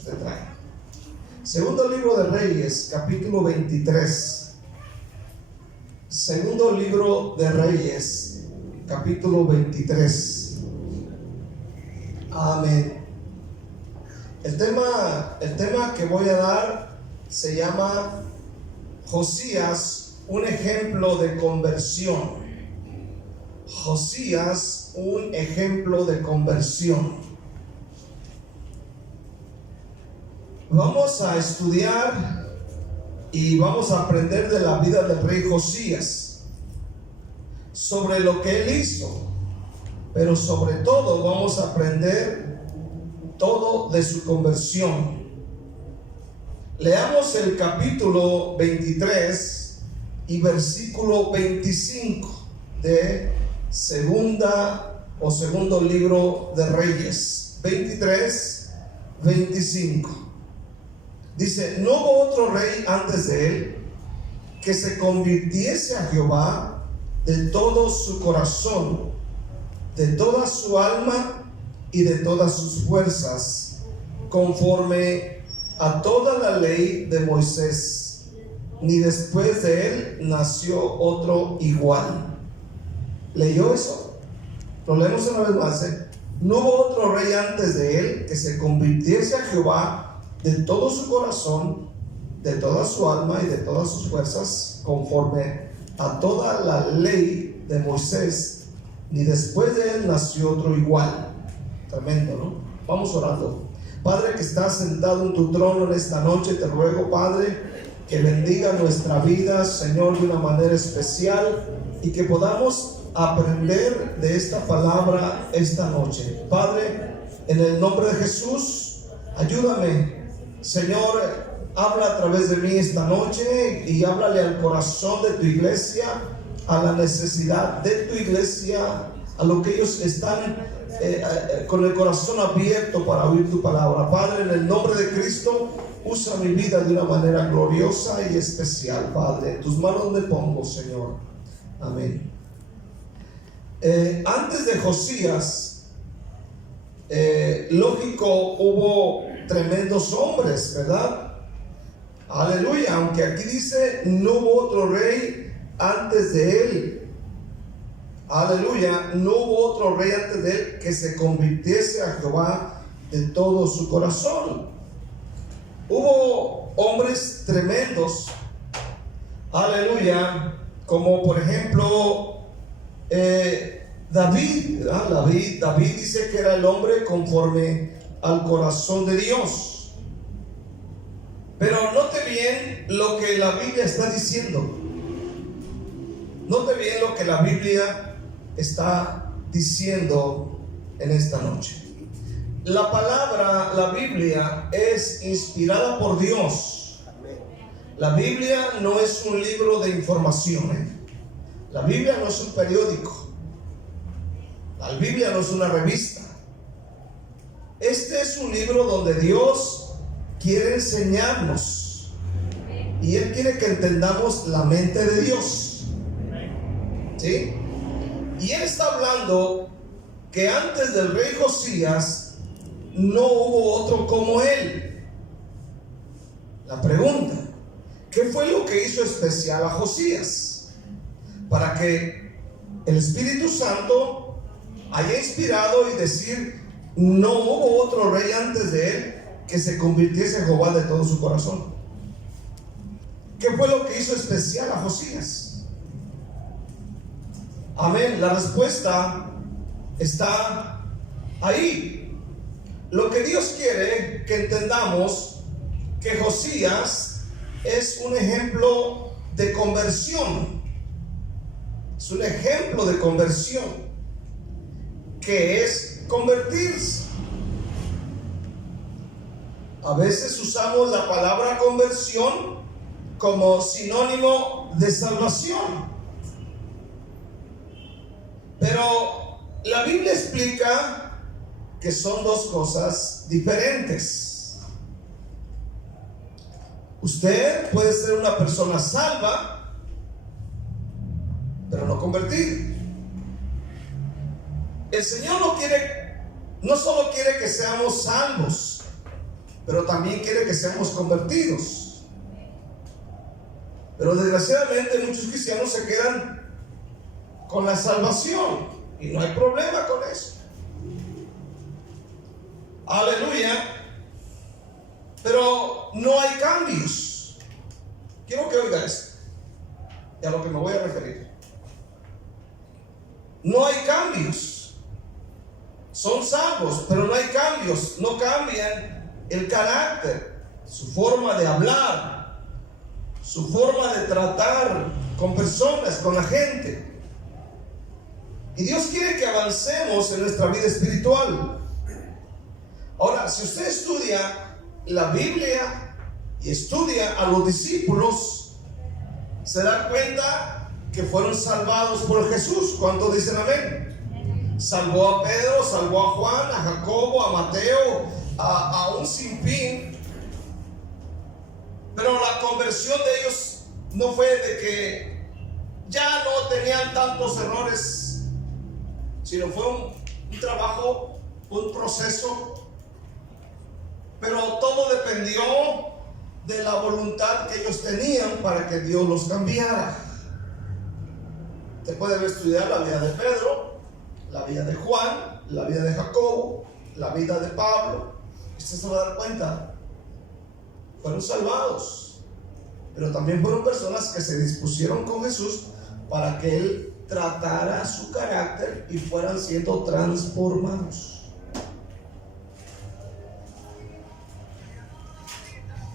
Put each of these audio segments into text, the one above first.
usted trae. Segundo libro de Reyes, capítulo 23. Segundo libro de Reyes, capítulo 23. Amén. El tema que voy a dar se llama Josías, un ejemplo de conversión. Josías, un ejemplo de conversión. Vamos a estudiar y vamos a aprender de la vida del rey Josías, sobre lo que él hizo, pero sobre todo vamos a aprender todo de su conversión. Leamos el capítulo 23 y versículo 25 de segundo libro de Reyes. 23, 25. Dice: no hubo otro rey antes de él que se convirtiese a Jehová de todo su corazón, de toda su alma y de todas sus fuerzas, conforme a toda la ley de Moisés, ni después de él nació otro igual. ¿Leyó eso? Lo leemos una vez más, No hubo otro rey antes de él que se convirtiese a Jehová de todo su corazón, de toda su alma y de todas sus fuerzas, conforme a toda la ley de Moisés, ni después de él nació otro igual. Tremendo, ¿no? Vamos orando. Padre que estás sentado en tu trono en esta noche, te ruego, Padre, que bendiga nuestra vida, Señor, de una manera especial, y que podamos aprender de esta palabra esta noche. Padre, en el nombre de Jesús, ayúdame, Señor, habla a través de mí esta noche y háblale al corazón de tu iglesia, a la necesidad de tu iglesia, a lo que ellos están con el corazón abierto para oír tu palabra. Padre, en el nombre de Cristo, usa mi vida de una manera gloriosa y especial, Padre. En tus manos me pongo, Señor. Amén. Antes de Josías, lógico, hubo tremendos hombres, ¿verdad? Aleluya. Aunque aquí dice no hubo otro rey antes de él. Aleluya. No hubo otro rey antes de él que se convirtiese a Jehová de todo su corazón. Hubo hombres tremendos, aleluya, como por ejemplo David. David dice que era el hombre conforme al corazón de Dios. Pero note bien lo que la Biblia está diciendo. Note bien lo que la Biblia está diciendo en esta noche. La palabra, la Biblia, es inspirada por Dios. La Biblia no es un libro de información. La Biblia no es un periódico. La Biblia no es una revista. Este es un libro donde Dios quiere enseñarnos, y Él quiere que entendamos la mente de Dios. ¿Sí? Y Él está hablando que antes del rey Josías no hubo otro como él. La pregunta: ¿qué fue lo que hizo especial a Josías para que el Espíritu Santo haya inspirado y decir no hubo otro rey antes de él que se convirtiese en Jehová de todo su corazón? ¿Qué fue lo que hizo especial a Josías? Amén. La respuesta está ahí. Lo que Dios quiere que entendamos, que Josías es un ejemplo de conversión. Es un ejemplo de conversión. ¿Qué es convertirse? A veces usamos la palabra conversión como sinónimo de salvación. Pero la Biblia explica que son dos cosas diferentes. Usted puede ser una persona salva, pero no convertir. El Señor no solo quiere que seamos salvos, pero también quiere que seamos convertidos. Pero desgraciadamente muchos cristianos se quedan con la salvación y no hay problema con eso. Aleluya. Pero no hay cambios. Quiero que oiga esto y a lo que me voy a referir. No hay cambios. Son salvos, pero no hay cambios. No cambian el carácter, su forma de hablar, su forma de tratar con personas, con la gente. Y Dios quiere que avancemos en nuestra vida espiritual. Ahora, si usted estudia la Biblia y estudia a los discípulos, se da cuenta que fueron salvados por Jesús. ¿Cuántos dicen amén? Salvó a Pedro, salvó a Juan, a Jacobo, a Mateo, a un sinfín. Pero la conversión de ellos no fue de que ya no tenían tantos errores, sino fue un trabajo, un proceso. Pero todo dependió de la voluntad que ellos tenían para que Dios los cambiara. Usted puede estudiar la vida de Pedro, la vida de Juan, la vida de Jacobo, la vida de Pablo. Usted se va a dar cuenta, fueron salvados, pero también fueron personas que se dispusieron con Jesús para que Él tratara su carácter y fueran siendo transformados.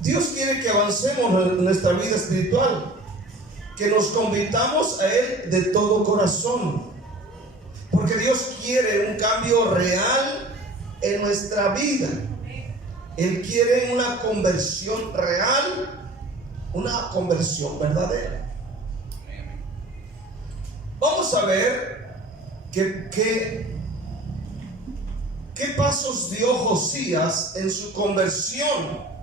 Dios quiere que avancemos en nuestra vida espiritual, que nos convirtamos a Él de todo corazón, porque Dios quiere un cambio real en nuestra vida. Él quiere una conversión real, una conversión verdadera. Vamos a ver qué pasos dio Josías en su conversión.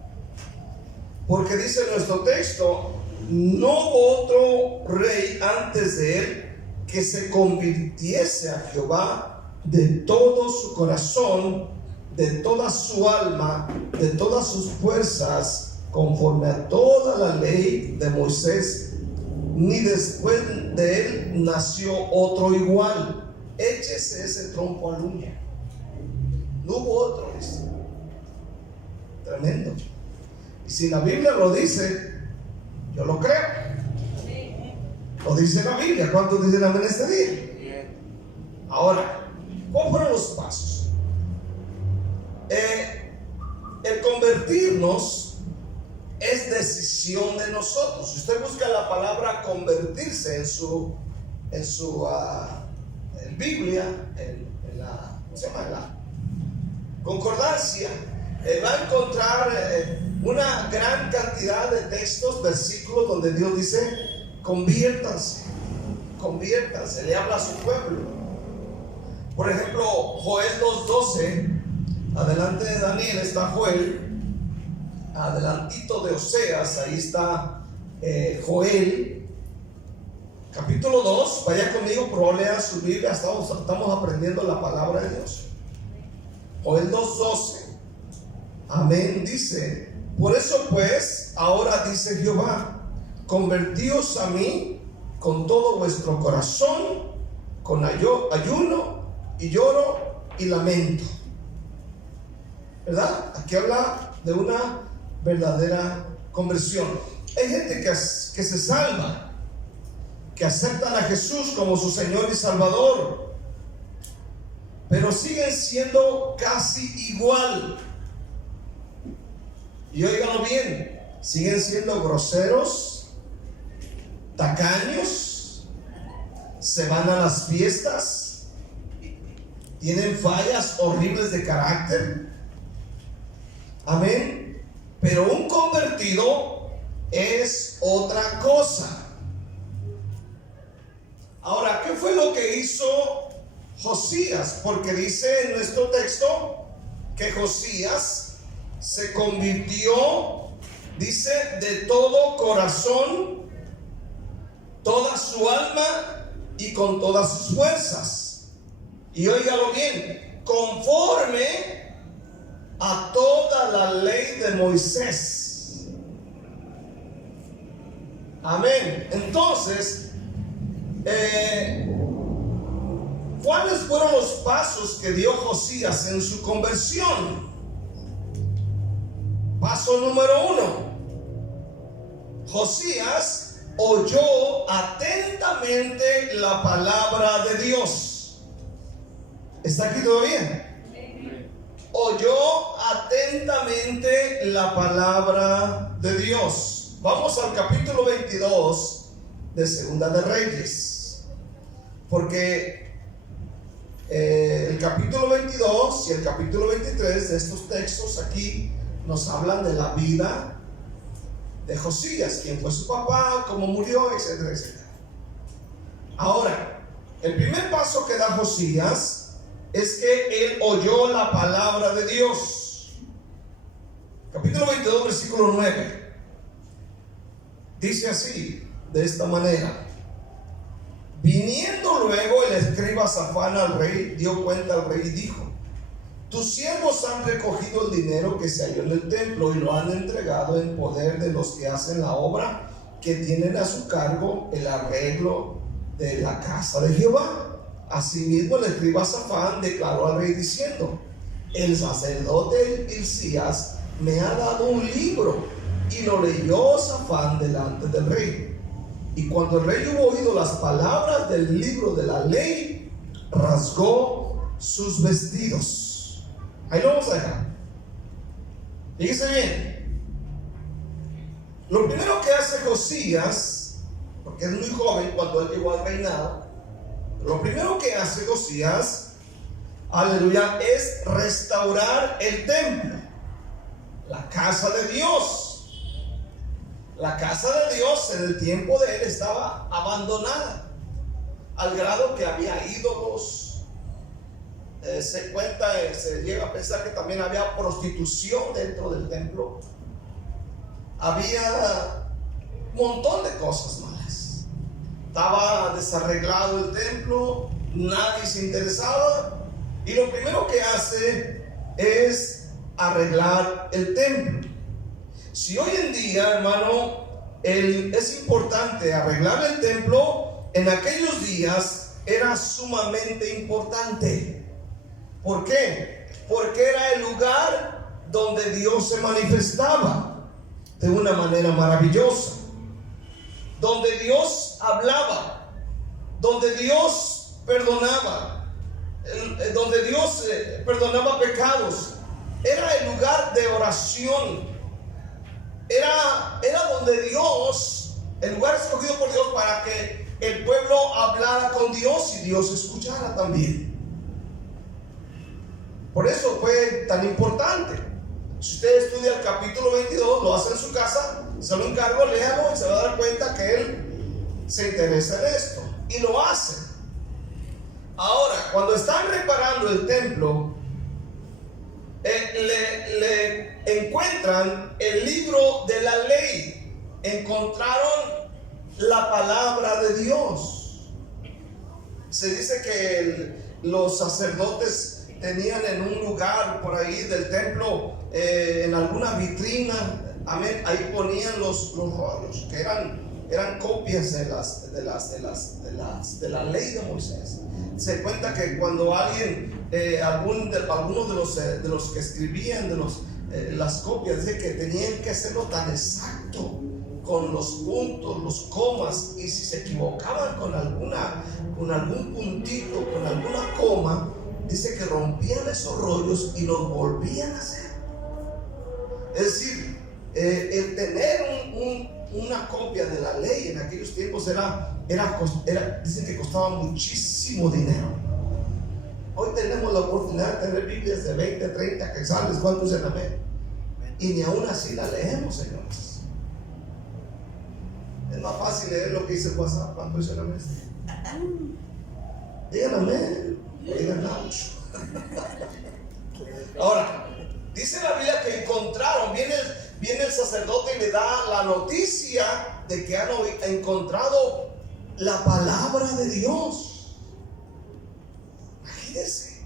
Porque dice nuestro texto, no hubo otro rey antes de él que se convirtiese a Jehová de todo su corazón, de toda su alma, de todas sus fuerzas, conforme a toda la ley de Moisés, ni después de él nació otro igual. Échese ese trompo al uña. No hubo otro. Tremendo. Y si la Biblia lo dice, yo lo creo. Lo dice la Biblia. ¿Cuántos dicen amén este día? Ahora, ¿cuáles fueron los pasos? El convertirnos es decisión de nosotros. Si usted busca la palabra convertirse en Biblia, en la, ¿cómo se llama? La concordancia, va a encontrar una gran cantidad de textos, versículos donde Dios dice: conviértanse, conviértanse, le habla a su pueblo. Por ejemplo, Joel 2:12, adelante de Daniel está Joel, adelantito de Oseas, ahí está Joel, capítulo 2, vaya conmigo, pero lea su Biblia, estamos aprendiendo la palabra de Dios. Joel 2:12, amén, dice: por eso pues, ahora dice Jehová, convertíos a mí con todo vuestro corazón, con ayuno y lloro y lamento. ¿Verdad? Aquí habla de una verdadera conversión. Hay gente que se salva, que aceptan a Jesús como su Señor y Salvador, pero siguen siendo casi igual. Y óiganlo bien, siguen siendo groseros, tacaños, se van a las fiestas, tienen fallas horribles de carácter. Amén. Pero un convertido es otra cosa. Ahora, ¿qué fue lo que hizo Josías? Porque dice en nuestro texto que Josías se convirtió, dice, de todo corazón, toda su alma y con todas sus fuerzas. Y óigalo bien, conforme a toda la ley de Moisés. Amén. Entonces, ¿cuáles fueron los pasos que dio Josías en su conversión? Paso número 1. Josías oyó atentamente la palabra de Dios. ¿Está aquí todavía? Oyó atentamente la palabra de Dios. Vamos al capítulo 22 de Segunda de Reyes, porque el capítulo 22 y el capítulo 23 de estos textos aquí nos hablan de la vida de Josías, quién fue su papá, cómo murió, etcétera, etcétera. Ahora, el primer paso que da Josías es que él oyó la palabra de Dios. Capítulo 22, versículo 9. Dice así, de esta manera: viniendo luego el escriba Safán al rey, dio cuenta al rey y dijo: tus siervos han recogido el dinero que se halló en el templo y lo han entregado en poder de los que hacen la obra, que tienen a su cargo el arreglo de la casa de Jehová. Asimismo el escriba Safán declaró al rey diciendo: el sacerdote Hilcías me ha dado un libro. Y lo leyó Safán delante del rey. Y cuando el rey hubo oído las palabras del libro de la ley, rasgó sus vestidos. Ahí lo vamos a dejar. Fíjese bien. Lo primero que hace Josías, porque es muy joven cuando él llegó al reinado, lo primero que hace Josías, aleluya, es restaurar el templo, la casa de Dios. La casa de Dios en el tiempo de él estaba abandonada, al grado que había ídolos. Se llega a pensar que también había prostitución dentro del templo. Había un montón de cosas malas. Estaba desarreglado el templo, nadie se interesaba. Y lo primero que hace es arreglar el templo. Si hoy en día, hermano, es importante arreglar el templo, en aquellos días era sumamente importante. ¿Por qué? Porque era el lugar donde Dios se manifestaba de una manera maravillosa, donde Dios hablaba, donde Dios perdonaba, donde Dios perdonaba pecados. Era el lugar de oración. Era donde Dios, el lugar escogido por Dios para que el pueblo hablara con Dios y Dios escuchara también. Por eso fue tan importante. Si usted estudia el capítulo 22, lo hace en su casa, se lo encargo, léalo y se va a dar cuenta que él se interesa en esto y lo hace. Ahora, cuando están reparando el templo, le encuentran el libro de la ley, encontraron la palabra de Dios. Se dice que los sacerdotes tenían en un lugar por ahí del templo, en alguna vitrina, amén, ahí ponían los rollos que eran copias de la ley de Moisés. Se cuenta que cuando alguien, algunos de los que escribían las copias, dice que tenían que hacerlo tan exacto, con los puntos, los comas, y si se equivocaban con algún puntito, con alguna coma, dice que rompían esos rollos y los volvían a hacer. Es decir, el tener una copia de la ley en aquellos tiempos dicen que costaba muchísimo dinero. Hoy tenemos la oportunidad de tener Biblias de 20, 30 quetzales. ¿Cuántos dicen amén? Y ni aún así la leemos, señores. Es más fácil leer lo que dice el WhatsApp. ¿Cuántos dicen amén? Digan amén, digan ouch. Ahora, dice la Biblia que encontraron, viene el sacerdote y le da la noticia de que han encontrado la palabra de Dios. Imagínense.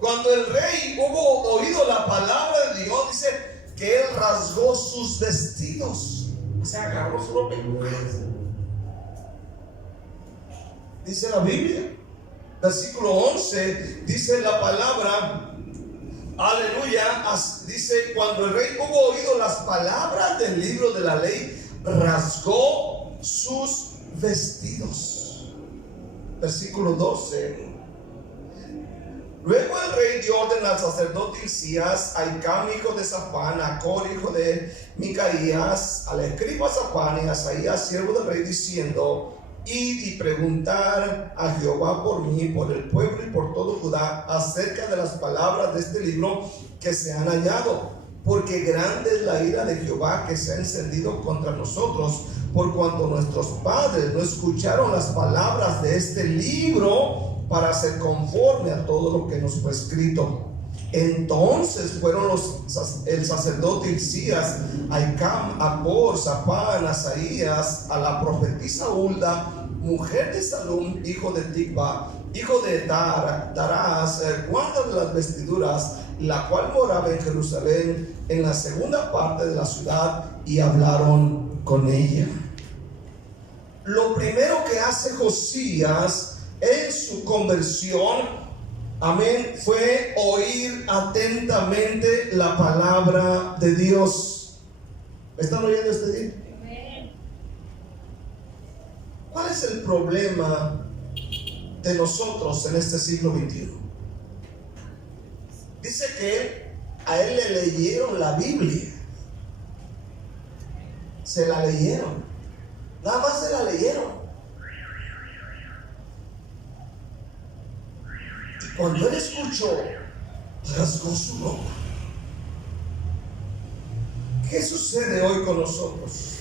Cuando el rey hubo oído la palabra de Dios, dice que él rasgó sus vestidos. O sea, agarró su ropa. Dice la Biblia, versículo 11, dice la palabra, aleluya, dice, cuando el rey hubo oído las palabras del libro de la ley, rasgó sus vestidos. Versículo 12. Luego el rey dio orden al sacerdote Hilcías, a Hicam hijo de Safán, a Acor hijo de Micaías, al escriba Safán y a Asaías siervo del rey, diciendo: id y preguntar a Jehová por mí, por el pueblo y por todo Judá, acerca de las palabras de este libro que se han hallado, porque grande es la ira de Jehová que se ha encendido contra nosotros, por cuanto nuestros padres no escucharon las palabras de este libro para ser conforme a todo lo que nos fue escrito. Entonces fueron el sacerdote Hilcías, a Hicam, a Acor, Safán, a Asaías, a la profetisa Hulda, mujer de Salum, hijo de Tikva, hijo de Tarás, guarda de las vestiduras, la cual moraba en Jerusalén, en la segunda parte de la ciudad, y hablaron con ella. Lo primero que hace Josías en su conversión, amén, fue oír atentamente la palabra de Dios. ¿Me están oyendo este día? ¿Cuál es el problema de nosotros en este siglo XXI? Dice que a él le leyeron la Biblia. Se la leyeron. Nada más se la leyeron. Y cuando él escuchó, rasgó su ropa. ¿Qué sucede hoy con nosotros?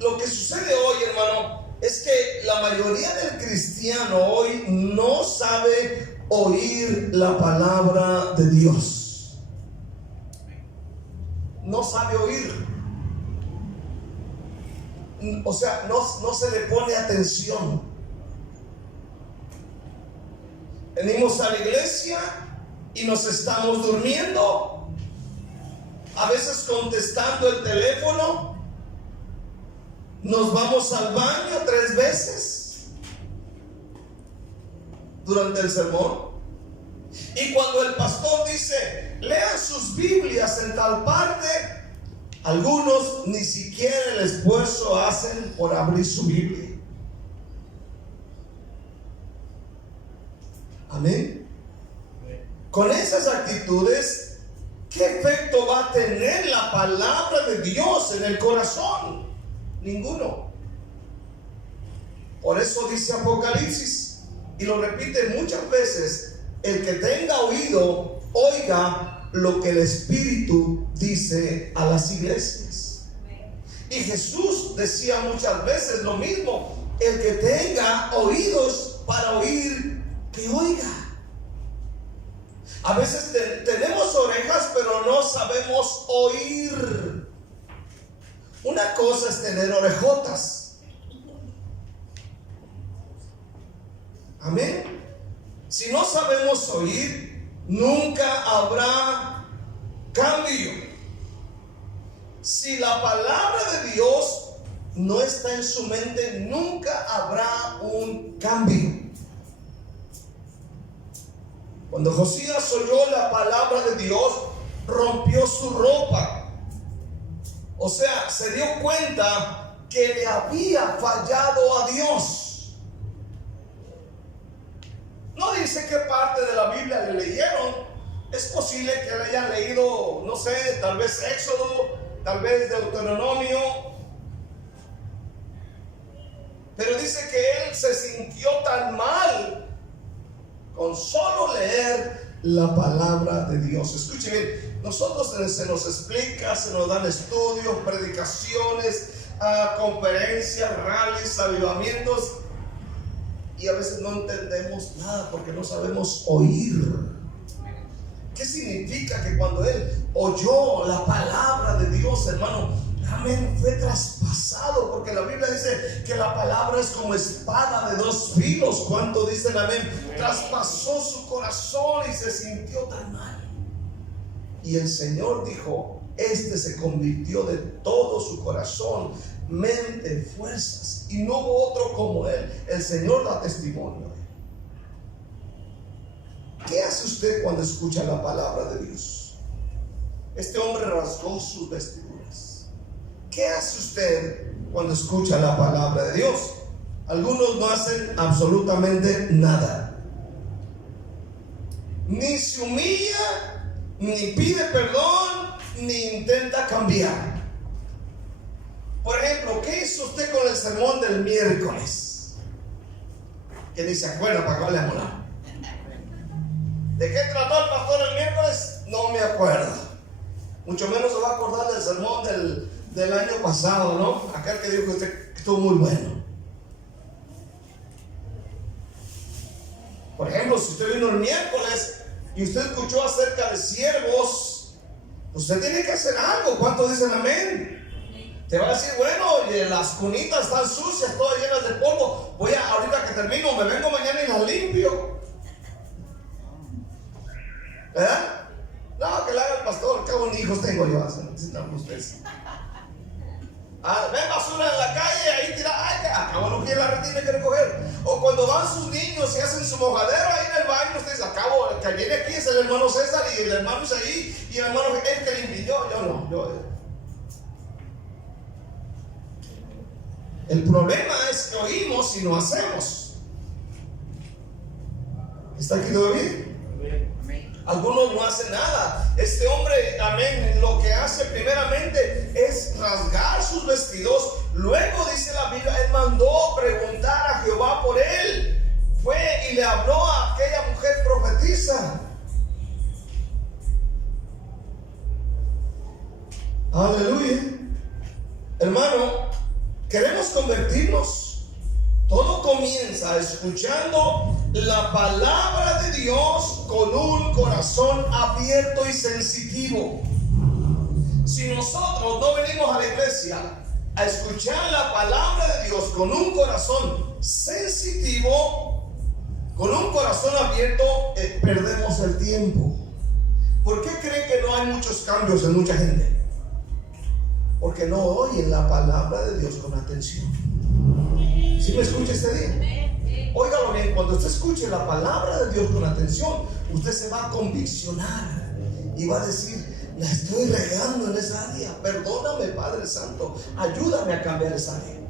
Lo que sucede hoy, hermano, es que la mayoría del cristiano hoy no sabe oír la palabra de Dios. No sabe oír. O sea, no se le pone atención. Venimos a la iglesia y nos estamos durmiendo, a veces contestando el teléfono. Nos vamos al baño 3 veces durante el sermón. Y cuando el pastor dice: lean sus Biblias en tal parte, algunos ni siquiera el esfuerzo hacen por abrir su Biblia. Amén. Con esas actitudes, ¿qué efecto va a tener la palabra de Dios en el corazón? Ninguno. Por eso dice Apocalipsis, y lo repite muchas veces: el que tenga oído, oiga lo que el Espíritu dice a las iglesias. Y Jesús decía muchas veces lo mismo: el que tenga oídos para oír, que oiga. A veces tenemos orejas, pero no sabemos oír. Una cosa es tener orejotas. Amén. Si no sabemos oír, nunca habrá cambio. Si la palabra de Dios no está en su mente, nunca habrá un cambio. Cuando Josías oyó la palabra de Dios, rompió su ropa. O sea, se dio cuenta que le había fallado a Dios. No dice qué parte de la Biblia le leyeron. Es posible que le hayan leído, no sé, tal vez Éxodo, tal vez Deuteronomio. Pero dice que él se sintió tan mal con solo leer la palabra de Dios. Escuchen bien, nosotros se nos explica, se nos dan estudios, predicaciones, conferencias, rallies, avivamientos, y a veces no entendemos nada porque no sabemos oír. ¿Qué significa? Que cuando él oyó la palabra de Dios, hermano, amén, fue traspasado traspasado, porque la Biblia dice que la palabra es como espada de dos filos. ¿Cuánto dicen amén? Traspasó su corazón y se sintió tan mal. Y el Señor dijo: este se convirtió de todo su corazón, mente, fuerzas, y no hubo otro como él. El Señor da testimonio. ¿Qué hace usted cuando escucha la palabra de Dios? Este hombre rasgó sus vestiduras. ¿Qué hace usted cuando escucha la palabra de Dios? Algunos no hacen absolutamente nada. Ni se humilla, ni pide perdón, ni intenta cambiar. Por ejemplo, ¿qué hizo usted con el sermón del miércoles? Que ni se acuerda, para que vale a molar. ¿De qué trató el pastor el miércoles? No me acuerdo. Mucho menos se va a acordar del sermón del año pasado, ¿no? Aquel que dijo que usted estuvo muy bueno. Por ejemplo, si usted vino el miércoles y usted escuchó acerca de siervos, usted tiene que hacer algo. ¿Cuántos dicen amén? Te va a decir: bueno, las cunitas están sucias, todas llenas de polvo. Ahorita que termino, me vengo mañana y las limpio. ¿Verdad? No, que le haga el pastor. ¿Qué bonitos hijos tengo yo? Necesitan ustedes. Ven basura en la calle, ahí tira. Ay, acabo lo que la retina que recoger. O cuando van sus niños y hacen su mojadero ahí en el baño, ustedes: acabo, el que viene aquí es el hermano César y el hermano Isaí y el hermano el que limpia. Yo no. El problema es que oímos y no hacemos. ¿Está aquí todo bien? Algunos no hacen nada. Este hombre, amén, lo que hace primeramente es rasgar sus vestidos. Luego dice la Biblia, él mandó preguntar a Jehová por él. Fue y le habló a aquella mujer profetisa. Aleluya. Hermano, queremos convertirnos. Todo comienza escuchando la palabra de Dios con un corazón abierto y sensitivo. Si nosotros no venimos a la iglesia a escuchar la palabra de Dios con un corazón sensitivo, con un corazón abierto, perdemos el tiempo. ¿Por qué creen que no hay muchos cambios en mucha gente? Porque no oyen la palabra de Dios con atención. ¿Sí me escucha este día? Óigalo bien, cuando usted escuche la palabra de Dios con atención, usted se va a conviccionar y va a decir: la estoy regando en esa área, perdóname, Padre Santo, ayúdame a cambiar esa área.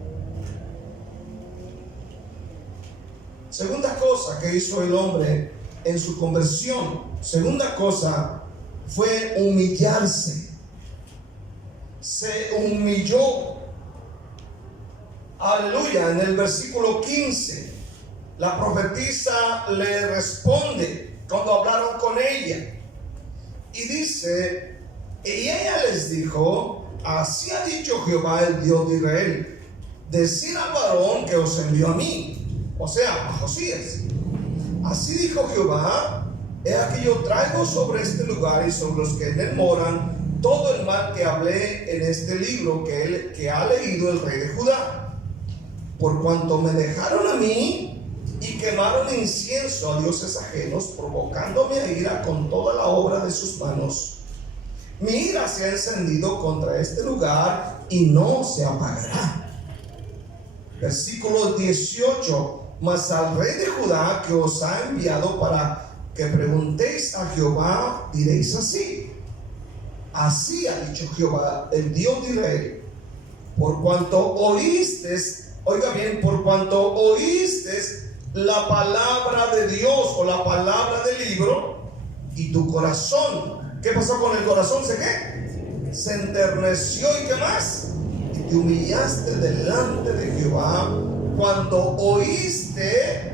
Segunda cosa que hizo el hombre en su conversión, segunda cosa, fue humillarse. Se humilló. Aleluya. En el versículo 15, la profetisa le responde cuando hablaron con ella y dice: y ella les dijo: así ha dicho Jehová, el Dios de Israel, decid al varón que os envió a mí, o sea, a Josías. Así dijo Jehová: he aquí yo traigo sobre este lugar y sobre los que en él moran todo el mal que hablé en este libro que ha leído el rey de Judá. Por cuanto me dejaron a mí y quemaron incienso a dioses ajenos, provocándome a ira con toda la obra de sus manos, mi ira se ha encendido contra este lugar y no se apagará. Versículo 18: mas al rey de Judá que os ha enviado para que preguntéis a Jehová, diréis así: así ha dicho Jehová, el Dios de Israel, por cuanto oísteis, oiga bien, por cuanto oísteis la palabra de Dios o la palabra del libro, y tu corazón, ¿qué pasó con el corazón? Se enterneció, y ¿qué más? Y te humillaste delante de Jehová cuando oíste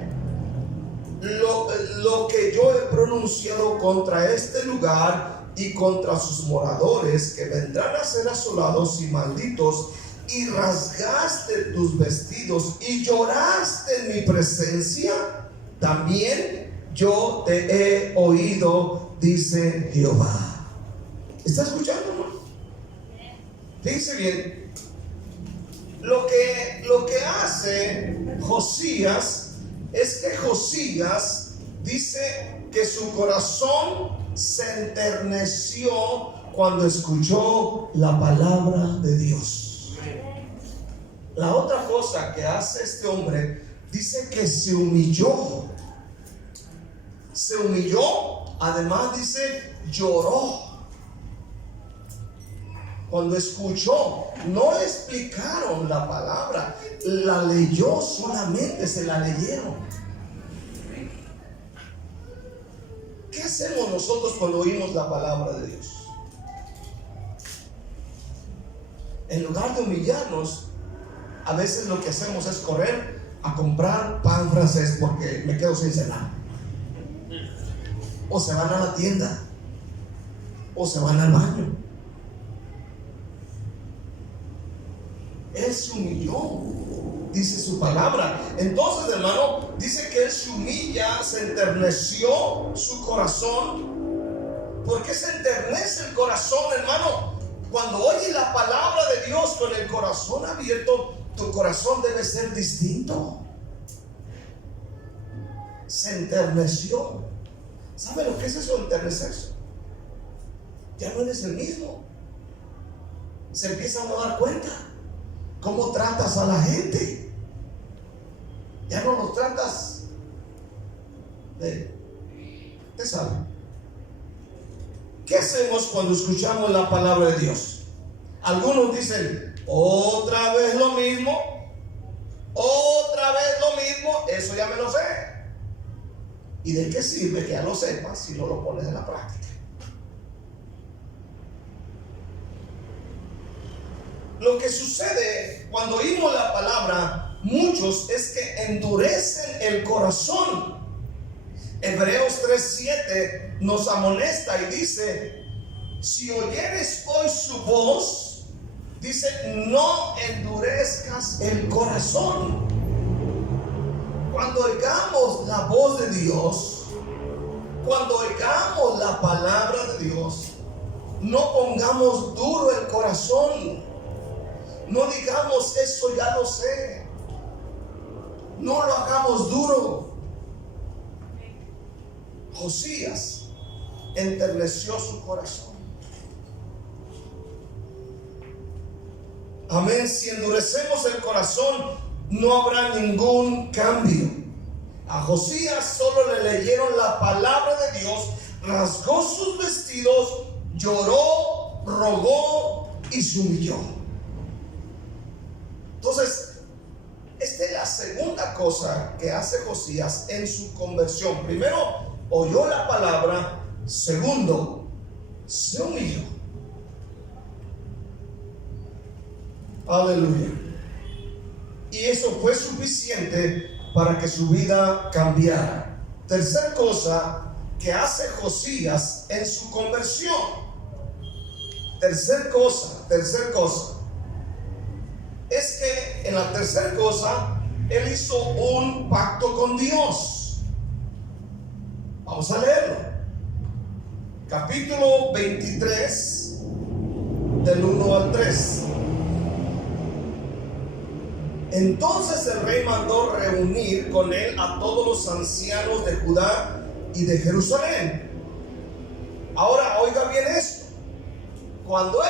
lo que yo he pronunciado contra este lugar y contra sus moradores, que vendrán a ser asolados y malditos, y rasgaste tus vestidos y lloraste en mi presencia, también yo te he oído, dice Jehová. ¿Está escuchando, hermano? Fíjense bien. Lo que hace Josías es que Josías dice que su corazón se enterneció cuando escuchó la palabra de Dios. La otra cosa que hace este hombre, dice que se humilló. Se humilló, además dice, lloró. Cuando escuchó, no le explicaron la palabra, la leyó solamente, se la leyeron. ¿Qué hacemos nosotros cuando oímos la palabra de Dios? En lugar de humillarnos, a veces lo que hacemos es correr a comprar pan francés porque me quedo sin cenar. O se van a la tienda, o se van al baño. Él se humilló, dice su palabra. Entonces, hermano, dice que él se humilla, se enterneció su corazón. ¿Por qué se enternece el corazón, hermano? Cuando oyes la palabra de Dios con el corazón abierto, tu corazón debe ser distinto. Se enterneció. ¿Sabe lo que es eso, enternecerse? Ya no eres el mismo. Se empiezan a dar cuenta cómo tratas a la gente. Ya no los tratas de... ¿Usted sabe? ¿Qué hacemos cuando escuchamos la palabra de Dios? Algunos dicen, otra vez lo mismo, otra vez lo mismo, eso ya me lo sé. ¿Y de qué sirve que ya lo sepas si no lo pones en la práctica? Lo que sucede cuando oímos la palabra, muchos es que endurecen el corazón. Hebreos 3:7 nos amonesta y dice, si oyeres hoy su voz, dice, no endurezcas el corazón. Cuando oigamos la voz de Dios, cuando oigamos la palabra de Dios, no pongamos duro el corazón. No digamos, eso ya lo sé. No lo hagamos duro. Josías enterneció su corazón. Amén. Si endurecemos el corazón, no habrá ningún cambio. A Josías solo le leyeron la palabra de Dios, rasgó sus vestidos, lloró, rogó y se humilló. Entonces, esta es la segunda cosa que hace Josías en su conversión. Primero, oyó la palabra. Segundo, se humilló. Aleluya. Y eso fue suficiente para que su vida cambiara. Tercera cosa que hace Josías en su conversión. Tercer cosa. Es que en la tercera cosa, él hizo un pacto con Dios. Vamos a leerlo. Capítulo 23, del 1 al 3. Entonces el rey mandó reunir con él a todos los ancianos de Judá y de Jerusalén. Ahora, oiga bien esto. Cuando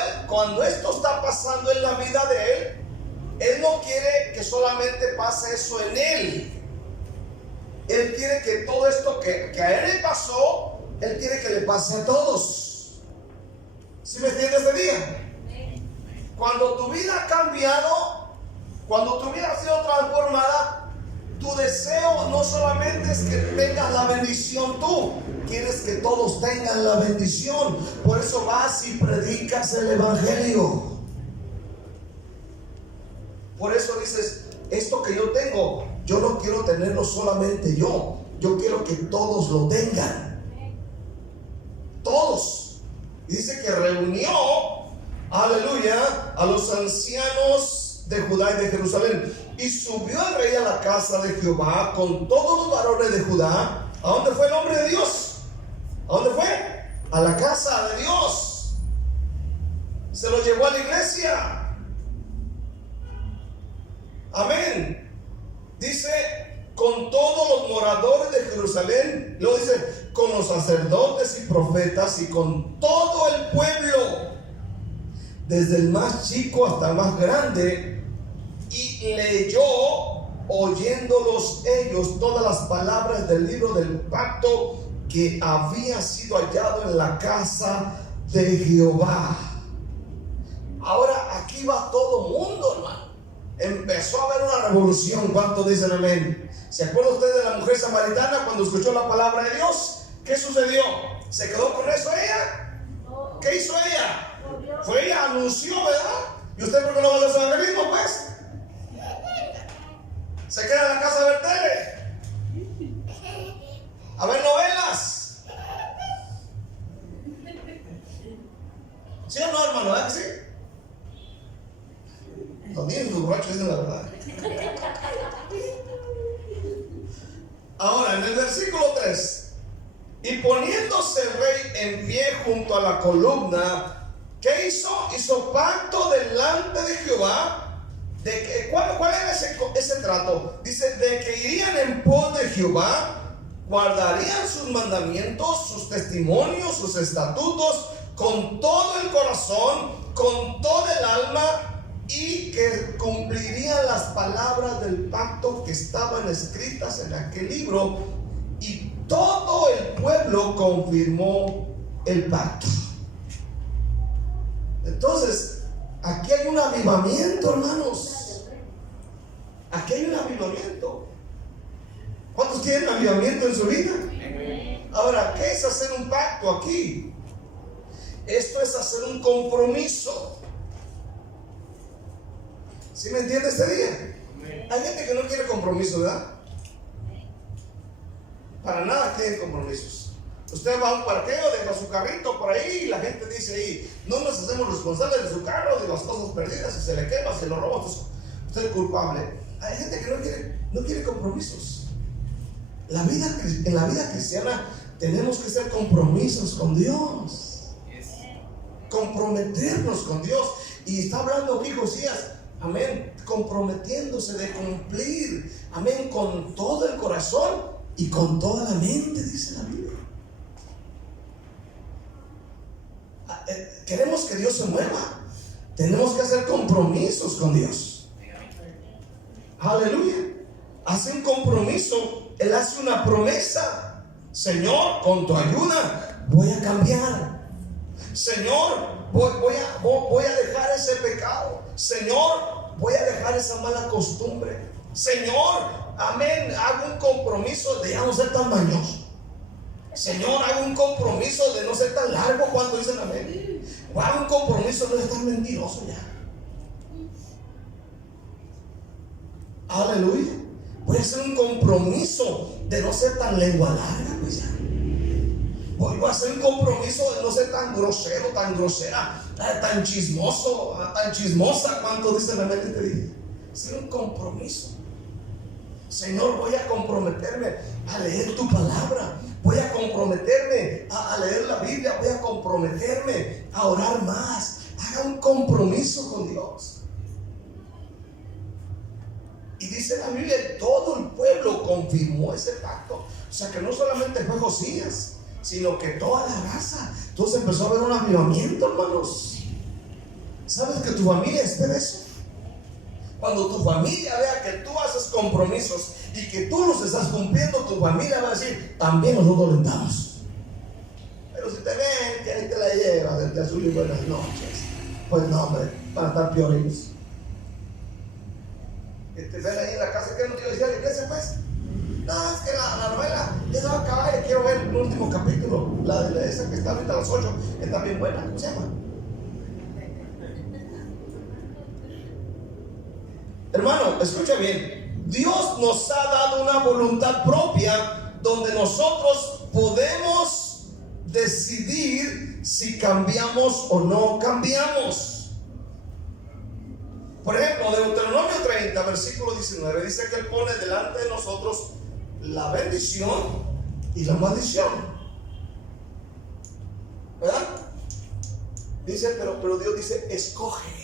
esto está pasando en la vida de él, él no quiere que solamente pase eso en él. Él quiere que todo esto que a él le pasó, él quiere que le pase a todos. ¿Sí me entiendes de día? Cuando tu vida ha cambiado, cuando tu vida ha sido transformada, tu deseo no solamente es que tengas la bendición tú, quieres que todos tengan la bendición. Por eso vas y predicas el evangelio. Por eso dices, esto que yo tengo, yo no quiero tenerlo solamente yo quiero que todos lo tengan. Todos. Y dice que reunió, aleluya, a los ancianos de Judá y de Jerusalén. Y subió el rey a la casa de Jehová con todos los varones de Judá. ¿A dónde fue el hombre de Dios? ¿A dónde fue? A la casa de Dios. Se lo llevó a la iglesia. Amén. Dice, con todos los moradores de Jerusalén. Luego dice, con los sacerdotes y profetas y con todo el pueblo, desde el más chico hasta el más grande. Y leyó, oyéndolos ellos, todas las palabras del libro del pacto que había sido hallado en la casa de Jehová. Ahora aquí va todo mundo, hermano. Empezó a haber una revolución. ¿Cuántos dicen amén? ¿Se acuerda usted de la mujer samaritana cuando escuchó la palabra de Dios? ¿Qué sucedió? ¿Se quedó con eso ella? ¿Qué hizo ella? Fue ella, anunció, ¿verdad? ¿Y usted por qué no va a los evangelismos, pues? Se queda en la casa a ver tele, a ver novelas. ¿Sí o no, hermano? ¿Verdad que sí? Los niños, los borrachos dicen la verdad. Ahora, en el versículo 3, y poniéndose el rey en pie junto a la columna, ¿qué hizo? Hizo pacto delante de Jehová. De que, ¿cuál era ese trato? Dice, de que irían en pos de Jehová, guardarían sus mandamientos, sus testimonios, sus estatutos, con todo el corazón, con todo el alma, y que cumplirían las palabras del pacto que estaban escritas en aquel libro. Y todo el pueblo confirmó el pacto. Entonces, aquí hay un avivamiento, hermanos. Aquí hay un avivamiento. ¿Cuántos tienen avivamiento en su vida? Ahora, ¿qué es hacer un pacto aquí? Esto es hacer un compromiso. ¿Sí me entiende este día? Hay gente que no quiere compromiso, ¿verdad? Para nada quieren compromisos. Usted va a un parqueo, deja su carrito por ahí y la gente dice ahí, no nos hacemos responsables de su carro, de las cosas perdidas, si se le quema, si lo roba, usted es culpable. Hay gente que no quiere compromisos. En la vida cristiana tenemos que hacer compromisos con Dios, comprometernos con Dios. Y está hablando aquí Josías, amén, comprometiéndose de cumplir, amén, con todo el corazón y con toda la mente, dice la Biblia. Queremos que Dios se mueva, tenemos que hacer compromisos con Dios. Aleluya. Hace un compromiso, Él hace una promesa. Señor, con tu ayuda voy a cambiar. Señor, voy a dejar ese pecado. Señor, voy a dejar esa mala costumbre. Señor, amén, hago un compromiso de ya no ser tan mañoso. Señor, hago un compromiso de no ser tan largo cuando dicen amén. O hago un compromiso de no estar mentiroso ya. Aleluya. Voy a hacer un compromiso de no ser tan lengua larga, pues ya. Voy a hacer un compromiso de no ser tan grosero, tan grosera, tan chismoso, tan chismosa. ¿Cuánto dicen amén este día? Hacer un compromiso. Señor, voy a comprometerme a leer tu palabra. Voy a comprometerme a leer la Biblia. Voy a comprometerme a orar más. Haga un compromiso con Dios. Y dice la Biblia, todo el pueblo confirmó ese pacto. O sea que no solamente fue Josías, sino que toda la raza. Entonces empezó a haber un avivamiento, hermanos. ¿Sabes que tu familia espera eso? Cuando tu familia vea que tú haces compromisos y que tú los estás cumpliendo, tu familia va a decir, también nosotros lo estamos. Pero si te ven que ahí te la llevas de azul y buenas noches, pues no, hombre, van a estar peores. Que te ven ahí en la casa, ¿qué no te iba a decir a la iglesia, pues? No, es que la novela ya se va a acabar y quiero ver el último capítulo, la de esa que está ahorita a las 8, que está bien buena. ¿Cómo se llama? Hermano, escucha bien. Dios nos ha dado una voluntad propia donde nosotros podemos decidir si cambiamos o no cambiamos. Por ejemplo, Deuteronomio 30, versículo 19, dice que Él pone delante de nosotros la bendición y la maldición. ¿Verdad? Dice, pero Dios dice, escoge.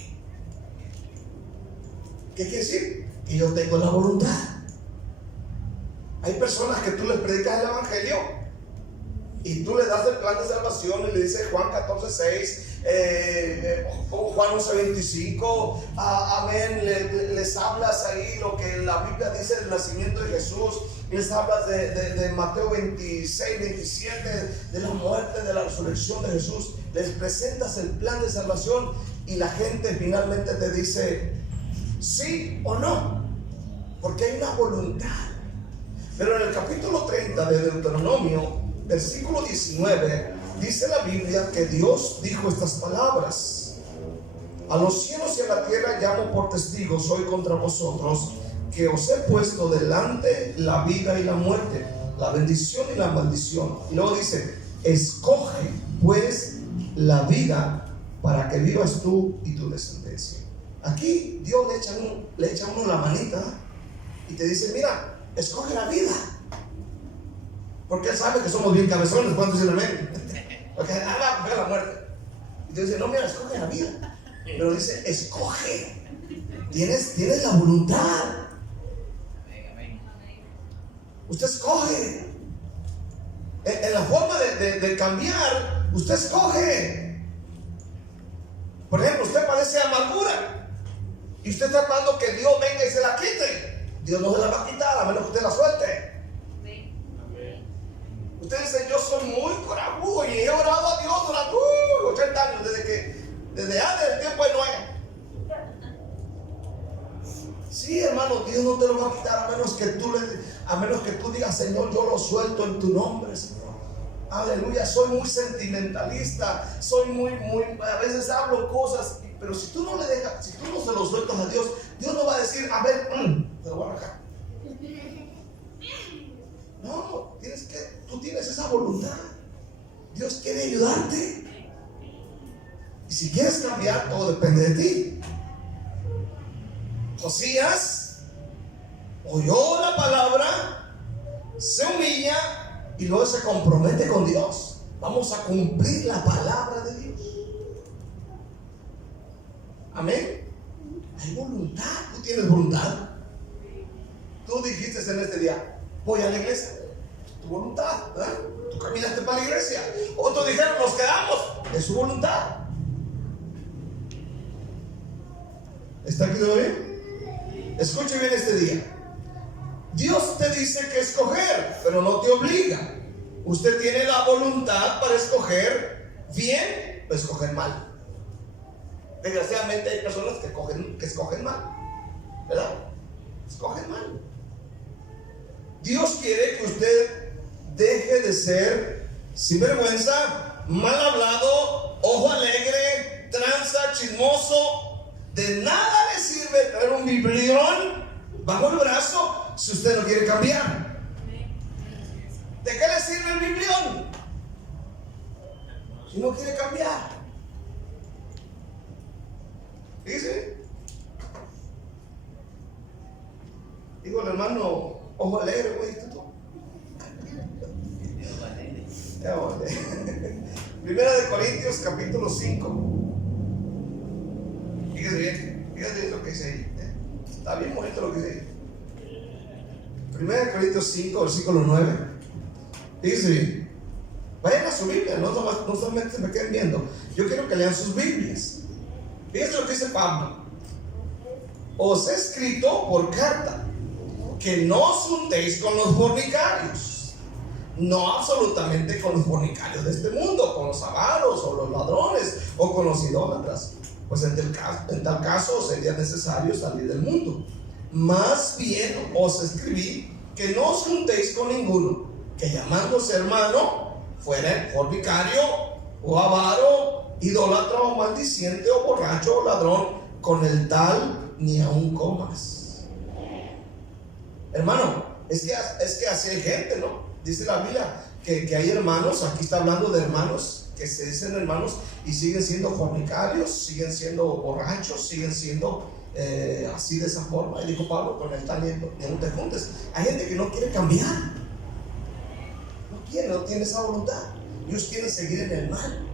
¿Qué quiere decir? que yo tengo la voluntad. Hay personas que tú les predicas el evangelio y tú le das el plan de salvación y le dices Juan 14:6, Juan 11:25, amén, les hablas ahí lo que la Biblia dice del nacimiento de Jesús, les hablas de Mateo 26-27, de la muerte, de la resurrección de Jesús, les presentas el plan de salvación y la gente finalmente te dice sí o no, porque hay una voluntad. Pero en el capítulo 30 de Deuteronomio, versículo 19, dice la Biblia que Dios dijo estas palabras: a los cielos y a la tierra llamo por testigos hoy contra vosotros, que os he puesto delante la vida y la muerte, la bendición y la maldición. Y luego dice: escoge pues la vida para que vivas tú y tu descendencia. Aquí Dios le echa a uno la manita y te dice: mira, escoge la vida, porque Él sabe que somos bien cabezones. ¿Cuántos dicen amén? Porque ve la muerte. Y te dice: no, mira, escoge la vida. Pero dice: escoge. Tienes la voluntad. Usted escoge. En la forma de cambiar, usted escoge. Por ejemplo, usted padece amargura y usted está esperando que Dios venga y se la quite. Dios no se la va a quitar a menos que usted la suelte. Usted dice: yo soy muy corajudo y he orado a Dios durante 80 años, desde antes del tiempo de Noé. Sí, hermano, Dios no te lo va a quitar a menos que tú digas: Señor, yo lo suelto en tu nombre, Señor. Aleluya. Soy muy sentimentalista, a veces hablo cosas, pero si tú no le dejas, si tú no se lo sueltas a Dios, Dios no va a decir: a ver, te lo voy a arrancar. No, tú tienes esa voluntad. Dios quiere ayudarte. Y si quieres cambiar, todo depende de ti. Josías oyó la palabra, se humilla y luego se compromete con Dios. Vamos a cumplir la palabra de Dios. Amén. Hay voluntad. Tú tienes voluntad. Tú dijiste en este día: voy a la iglesia. Tu voluntad, ¿verdad? Tú caminaste para la iglesia. Otros dijeron: nos quedamos. Es su voluntad. ¿Está aquí todo bien? Escuche bien este día. Dios te dice que escoger, pero no te obliga. Usted tiene la voluntad para escoger bien o escoger mal. Desgraciadamente hay personas que escogen mal, ¿verdad? Escogen mal. Dios quiere que usted deje de ser sinvergüenza, mal hablado, ojo alegre, tranza, chismoso. De nada le sirve traer un biblión bajo el brazo si usted no quiere cambiar. ¿De qué le sirve el biblión si no quiere cambiar? Dice, digo el hermano, ojo alegre, güey, tú. Primera de Corintios capítulo 5. Fíjate bien lo que dice ahí. Está bien bonito lo que dice ahí. Primera de Corintios 5, versículo 9. Dice: vayan a su Biblia, no solamente se me queden viendo. Yo quiero que lean sus Biblias. Fíjense lo que dice Pablo: os he escrito por carta que no os juntéis con los fornicarios, no absolutamente con los fornicarios de este mundo, con los avaros o los ladrones o con los idólatras, pues en tal caso sería necesario salir del mundo. Más bien os escribí que no os juntéis con ninguno que llamándose hermano fuera fornicario o avaro, idólatra o maldiciente o borracho o ladrón, con el tal ni aun comas. Hermano, es que así hay gente, ¿no? Dice la Biblia que hay hermanos, aquí está hablando de hermanos que se dicen hermanos y siguen siendo fornicarios, siguen siendo borrachos, siguen siendo así de esa forma. Y dijo Pablo: con el tal ni aun te juntes. Hay gente que no quiere cambiar, no tiene esa voluntad. Ellos quieren seguir en el mal.